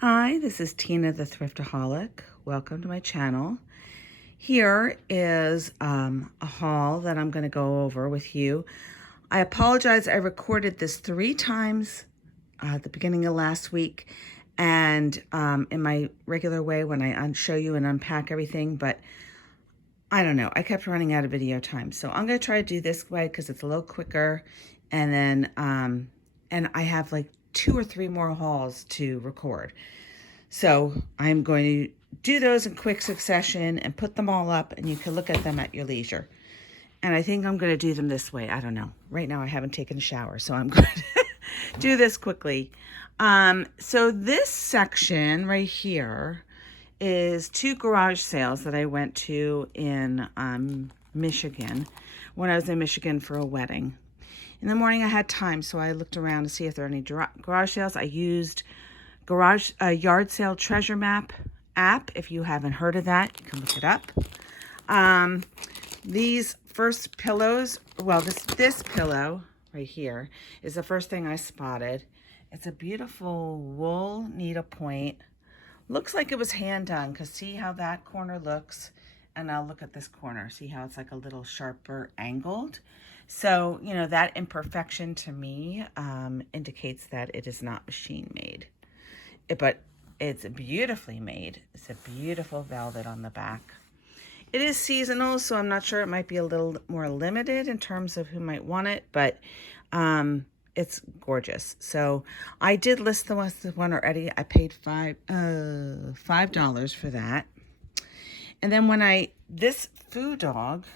Hi, this is Tina the Thrifta-haulic. Welcome to my channel. Here is a haul that I'm going to go over with you. I apologize, I recorded this 3 times at the beginning of last week and in my regular way when I show you and unpack everything, but I don't know, I kept running out of video time. So I'm going to try to do this way because it's a little quicker, and then and I have like 2 or 3 more hauls to record. So I'm going to do those in quick succession and put them all up, and you can look at them at your leisure. And I think I'm going to do them this way. I don't know. Right now I haven't taken a shower, so I'm going to do this quickly. So this section right here is 2 garage sales that I went to in Michigan when I was in Michigan for a wedding. In the morning I had time, so I looked around to see if there are any garage sales. I used yard sale treasure map app. If you haven't heard of that, you can look it up. These first pillows, well, this pillow right here is the first thing I spotted. It's a beautiful wool needlepoint. Looks like it was hand done, because see how that corner looks, and now look at this corner. See how it's like a little sharper angled? So, you know, that imperfection to me indicates that it is not machine made. But it's beautifully made. It's a beautiful velvet on the back. It is seasonal, so I'm not sure. It might be a little more limited in terms of who might want it, but it's gorgeous. So I did list the one already. I paid $5 for that. And then when this food dog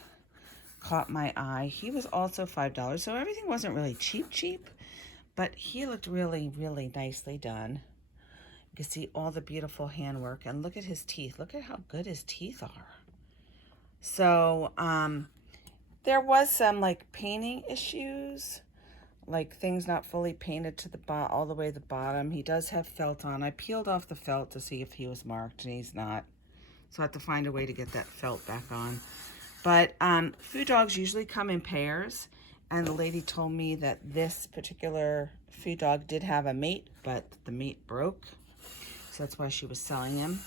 caught my eye, he was also $5. So everything wasn't really cheap, but he looked really, really nicely done. You can see all the beautiful handwork, and look at his teeth. Look at how good his teeth are. So there was some like painting issues, like things not fully painted to the all the way to the bottom. He does have felt on. I peeled off the felt to see if he was marked, and he's not. So I have to find a way to get that felt back on. But food dogs usually come in pairs, and the lady told me that this particular food dog did have a mate, but the mate broke. So that's why she was selling him.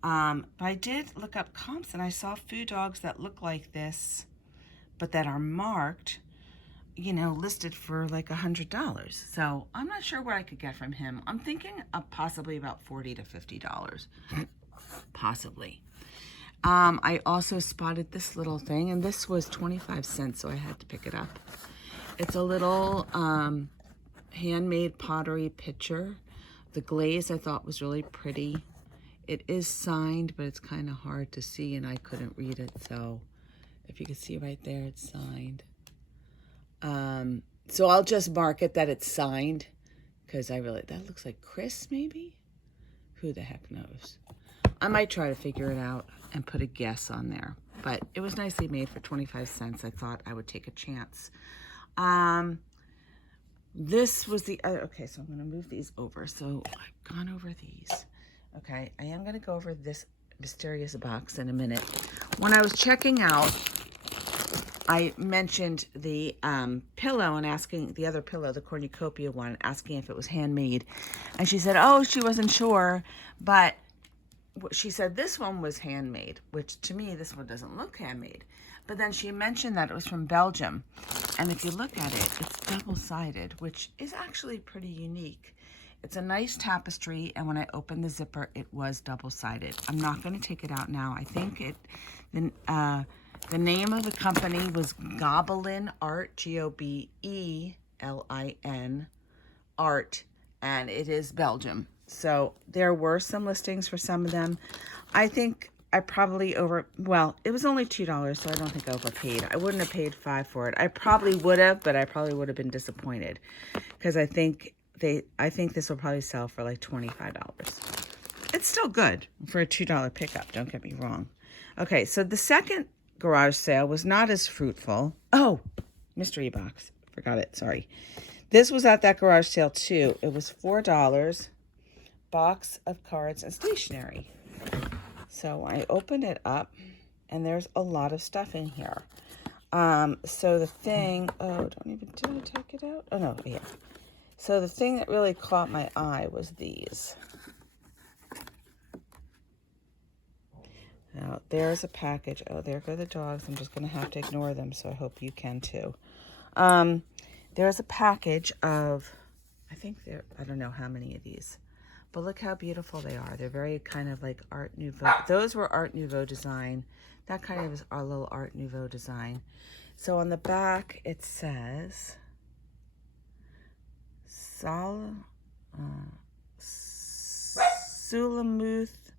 But I did look up comps, and I saw food dogs that look like this, but that are marked, you know, listed for like $100. So I'm not sure what I could get from him. I'm thinking of possibly about $40 to $50, possibly. I also spotted this little thing, and this was 25 cents, so I had to pick it up. It's a little handmade pottery pitcher. The glaze I thought was really pretty. It is signed, but it's kind of hard to see, and I couldn't read it. So if you can see right there, it's signed. So I'll just mark it that it's signed, because that looks like Chris maybe? Who the heck knows? I might try to figure it out and put a guess on there. But it was nicely made for 25 cents. I thought I would take a chance. This was the other, okay, so I'm going to move these over. So I've gone over these. Okay, I am going to go over this mysterious box in a minute. When I was checking out, I mentioned the pillow and asking, the other pillow, the cornucopia one, asking if it was handmade. And she said, oh, she wasn't sure, but she said this one was handmade, which to me, this one doesn't look handmade. But then she mentioned that it was from Belgium. And if you look at it, it's double-sided, which is actually pretty unique. It's a nice tapestry, and when I opened the zipper, it was double-sided. I'm not going to take it out now. I think the name of the company was Gobelin Art, G-O-B-E-L-I-N Art, and it is Belgium. So there were some listings for some of them. I think I probably it was only $2, so I don't think I overpaid. I wouldn't have paid $5 for it. I probably would have, but I probably would have been disappointed, because I think this will probably sell for like $25. It's still good for a $2 pickup, don't get me wrong. Okay, so the second garage sale was not as fruitful. Oh, mystery box. Forgot it, sorry. This was at that garage sale too. It was $4, box of cards and stationery. So I opened it up, and there's a lot of stuff in here. So the thing, did I take it out? Oh no, yeah. So the thing that really caught my eye was these. Now, there's a package. Oh, there go the dogs. I'm just going to have to ignore them, so I hope you can too. There's a package of, I don't know how many of these, but look how beautiful they are. They're very kind of like Art Nouveau. Those were Art Nouveau design. That kind of is our little Art Nouveau design. So on the back, it says, Sulamuth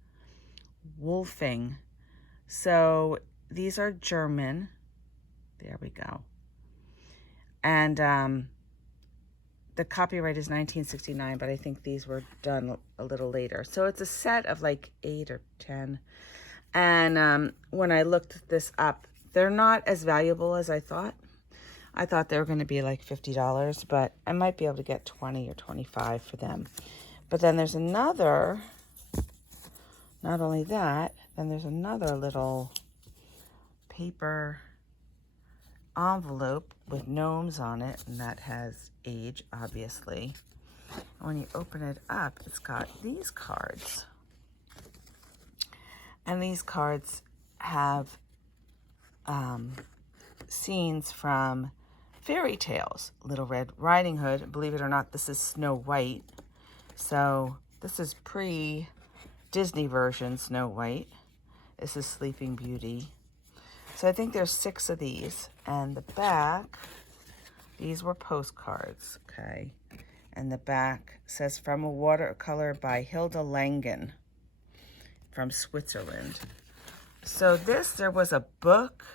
Wolfing. So these are German. There we go. And the copyright is 1969, but I think these were done a little later. So it's a set of like 8 or 10. And when I looked this up, they're not as valuable as I thought. I thought they were going to be like $50, but I might be able to get 20 or 25 for them. But then there's another, not only that, then there's another little paper envelope with gnomes on it, and that has age, obviously. And when you open it up, it's got these cards. And these cards have scenes from fairy tales. Little Red Riding Hood. Believe it or not, this is Snow White. So this is pre-Disney version Snow White. This is Sleeping Beauty. So I think there's 6 of these. And the back, these were postcards, okay? And the back says, from a watercolor by Hilda Langen from Switzerland. So there was a book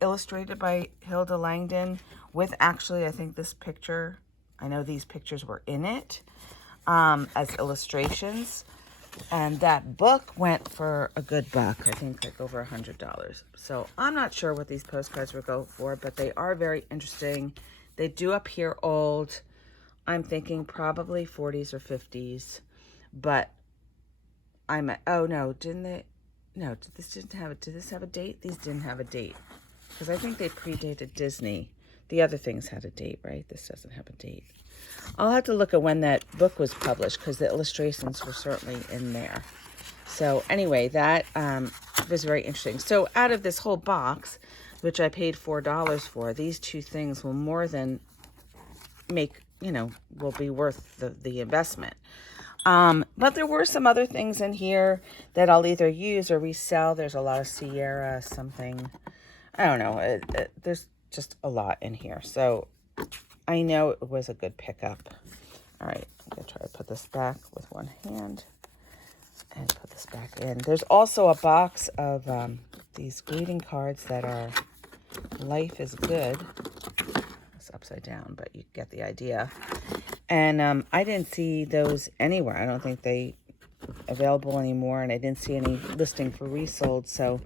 illustrated by Hilda Langdon with actually, I think this picture, I know these pictures were in it as illustrations. And that book went for a good buck, I think like over $100. So I'm not sure what these postcards will go for, but they are very interesting. They do appear old. I'm thinking probably 40s or 50s, but oh no, didn't they? No, did this have a date? These didn't have a date. Because I think they predated Disney. The other things had a date, right? This doesn't have a date. I'll have to look at when that book was published because the illustrations were certainly in there. So anyway, that was very interesting. So out of this whole box, which I paid $4 for, these 2 things will more than will be worth the investment. But there were some other things in here that I'll either use or resell. There's a lot of Sierra something. I don't know. There's just a lot in here. So I know it was a good pickup. All right. I'm going to try to put this back with one hand and put this back in. There's also a box of these greeting cards that are Life is Good. It's upside down, but you get the idea. And I didn't see those anywhere. I don't think they available anymore, and I didn't see any listing for resold. So,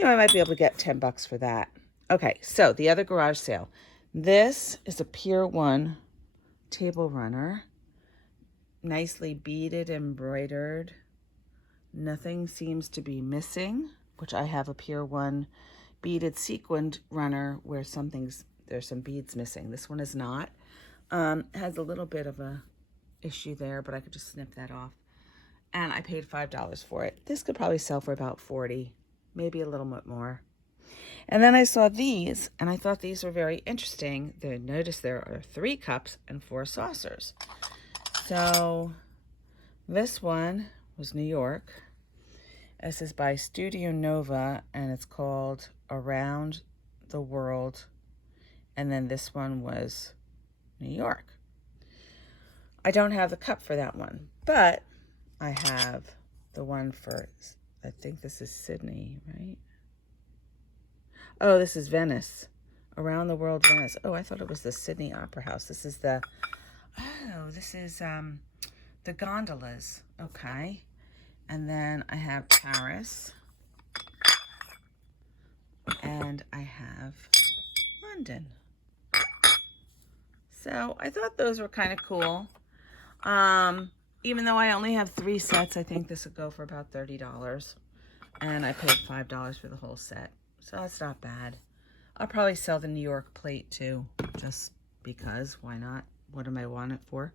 I might be able to get $10 for that. Okay, so the other garage sale. This is a Pier 1 table runner. Nicely beaded, embroidered. Nothing seems to be missing, which I have a Pier 1 beaded sequined runner where there's some beads missing. This one is not. Has a little bit of a issue there, but I could just snip that off. And I paid $5 for it. This could probably sell for about $40, maybe a little bit more. And then I saw these, and I thought these were very interesting. Notice there are 3 cups and 4 saucers. So this one was New York. This is by Studio Nova, and it's called Around the World. And then this one was New York. I don't have the cup for that one, but I have the one for, I think this is Sydney, right? Oh, this is Venice. Around the World Venice. Oh, I thought it was the Sydney Opera House. This is the gondolas. Okay. And then I have Paris. And I have London. So I thought those were kind of cool. Even though I only have 3 sets, I think this would go for about $30. And I paid $5 for the whole set. So that's not bad. I'll probably sell the New York plate too, just because. Why not? What am I want it for?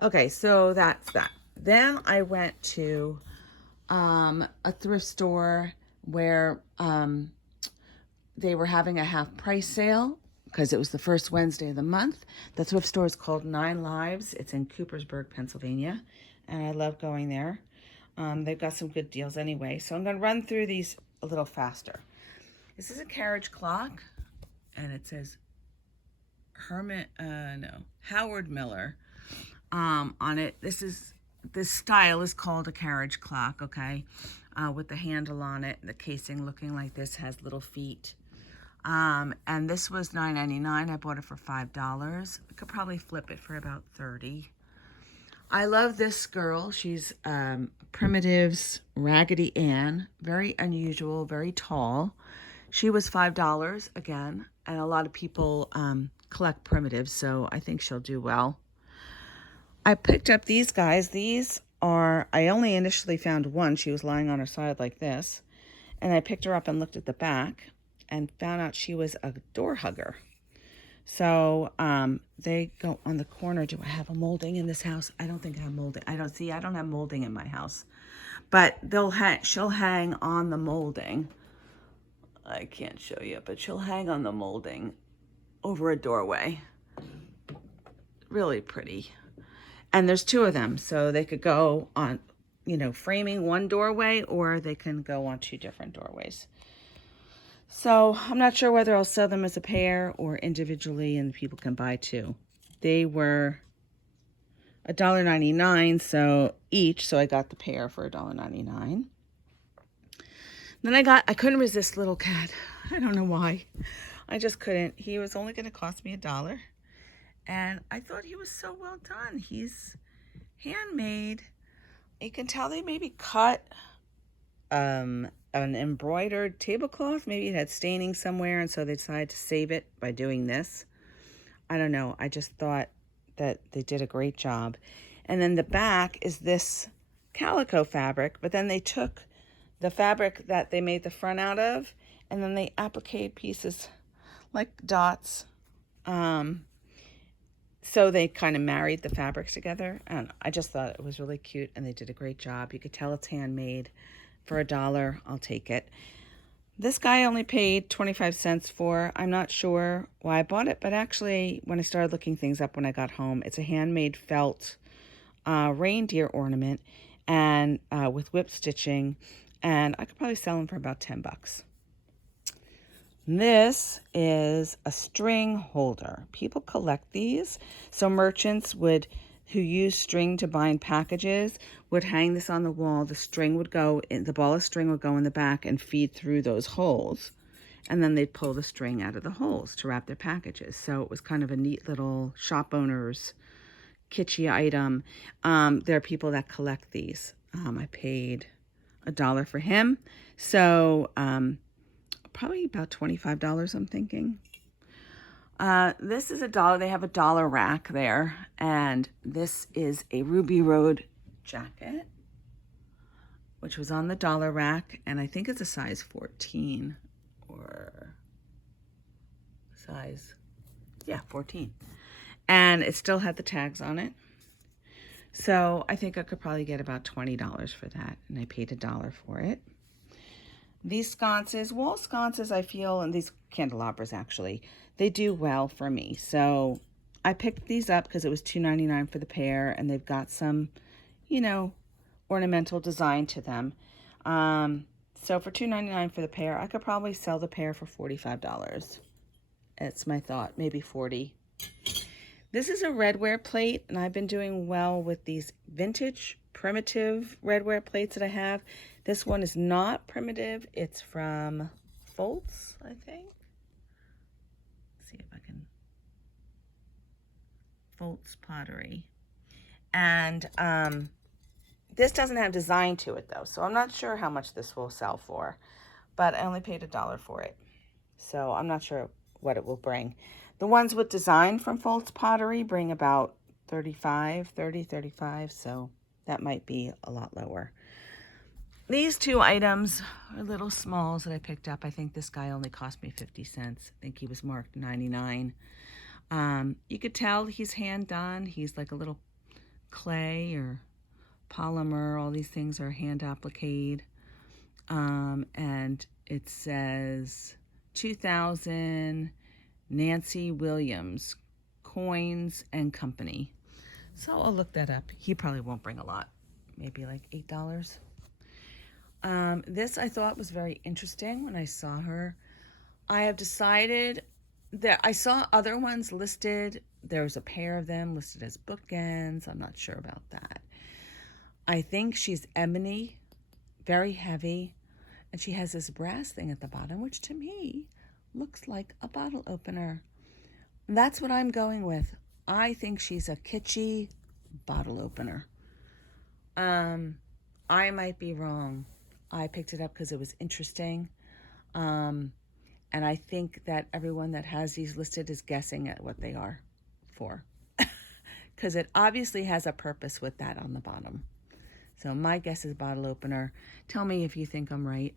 Okay, so that's that. Then I went to a thrift store where they were having a half price sale because it was the first Wednesday of the month. The thrift store is called 9 Lives. It's in Coopersburg, Pennsylvania, and I love going there. They've got some good deals anyway, so I'm going to run through these a little faster. This is a carriage clock, and it says Howard Miller on it. This style is called a carriage clock, okay, with the handle on it. The casing looking like this has little feet. And this was $9.99. I bought it for $5. I could probably flip it for about $30. I love this girl. She's Primitive's Raggedy Ann. Very unusual, very tall. She was $5 again, and a lot of people collect Primitives, so I think she'll do well. I picked up these guys. These are, I only initially found one. She was lying on her side like this, and I picked her up and looked at the back and found out she was a door hugger. So they go on the corner. Do I have a molding in this house? I don't think I have molding. I don't have molding in my house. But she'll hang on the molding. I can't show you, but she'll hang on the molding over a doorway. Really pretty. And there's 2 of them, so they could go on, framing one doorway, or they can go on 2 different doorways. So I'm not sure whether I'll sell them as a pair or individually, and people can buy 2. They were $1.99 so each, so I got the pair for $1.99. Then I couldn't resist Little Cat. I don't know why. I just couldn't. He was only going to cost me $1. And I thought he was so well done. He's handmade. You can tell they maybe cut an embroidered tablecloth. Maybe it had staining somewhere, and so they decided to save it by doing this. I don't know. I just thought that they did a great job. And then the back is this calico fabric, but then they took the fabric that they made the front out of, and then they appliqued pieces like dots. So they kind of married the fabrics together, and I just thought it was really cute, and they did a great job. You could tell it's handmade. For $1, I'll take it. This guy only paid 25 cents for. I'm not sure why I bought it, but actually, when I started looking things up when I got home, it's a handmade felt reindeer ornament, and with whip stitching, and I could probably sell them for about $10. This is a string holder. People collect these. So merchants who use string to bind packages would hang this on the wall. The string would go in, the ball of string would go in the back and feed through those holes. And then they'd pull the string out of the holes to wrap their packages. So it was kind of a neat little shop owner's kitschy item. There are people that collect these. I paid $1 for him. So, probably about $25, I'm thinking. This is $1. They have a dollar rack there. And this is a Ruby Road jacket, which was on the dollar rack. And I think it's a size 14 or size, 14. And it still had the tags on it. So I think I could probably get about $20 for that. And I paid $1 for it. These sconces, wall sconces, I feel, and these candelabras actually, they do well for me. So I picked these up because it was $2.99 for the pair, and they've got some, ornamental design to them. So for $2.99 for the pair, I could probably sell the pair for $45. That's my thought, maybe $40. This is a redware plate, and I've been doing well with these vintage primitive redware plates that I have. This one is not primitive. It's from Foltz, I think. Let's see if I can. Foltz pottery. And this doesn't have design to it, though, so I'm not sure how much this will sell for. But I only paid $1 for it, so I'm not sure what it will bring. The ones with design from Foltz pottery bring about 35, so that might be a lot lower. These 2 items are little smalls that I picked up. I think this guy only cost me 50 cents. I think he was marked 99. You could tell he's hand done. He's like a little clay or polymer. All these things are hand appliqued. And it says 2000 Nancy Williams Coins and Company. So I'll look that up. He probably won't bring a lot, maybe like $8. This I thought was very interesting when I saw her. I have decided that I saw other ones listed. There was a pair of them listed as bookends. I'm not sure about that. I think she's ebony, very heavy, and she has this brass thing at the bottom, which to me looks like a bottle opener. That's what I'm going with. I think she's a kitschy bottle opener. I might be wrong. I picked it up because it was interesting. And I think that everyone that has these listed is guessing at what they are for. Because it obviously has a purpose with that on the bottom. So my guess is bottle opener. Tell me if you think I'm right.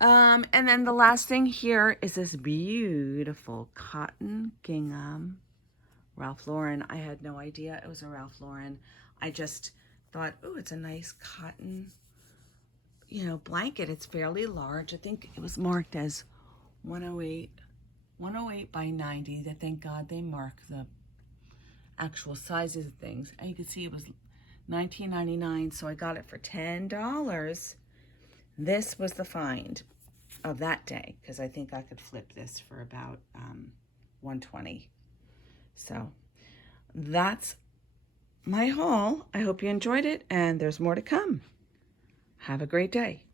And then the last thing here is this beautiful cotton gingham Ralph Lauren. I had no idea it was a Ralph Lauren. I just thought, oh, it's a nice cotton, blanket. It's fairly large. I think it was marked as 108 by 90. That thank God they mark the actual sizes of things. And you can see it was $19.99, so I got it for $10. This was the find of that day, because I think I could flip this for about $120. So that's my haul. I hope you enjoyed it, and there's more to come. Have a great day.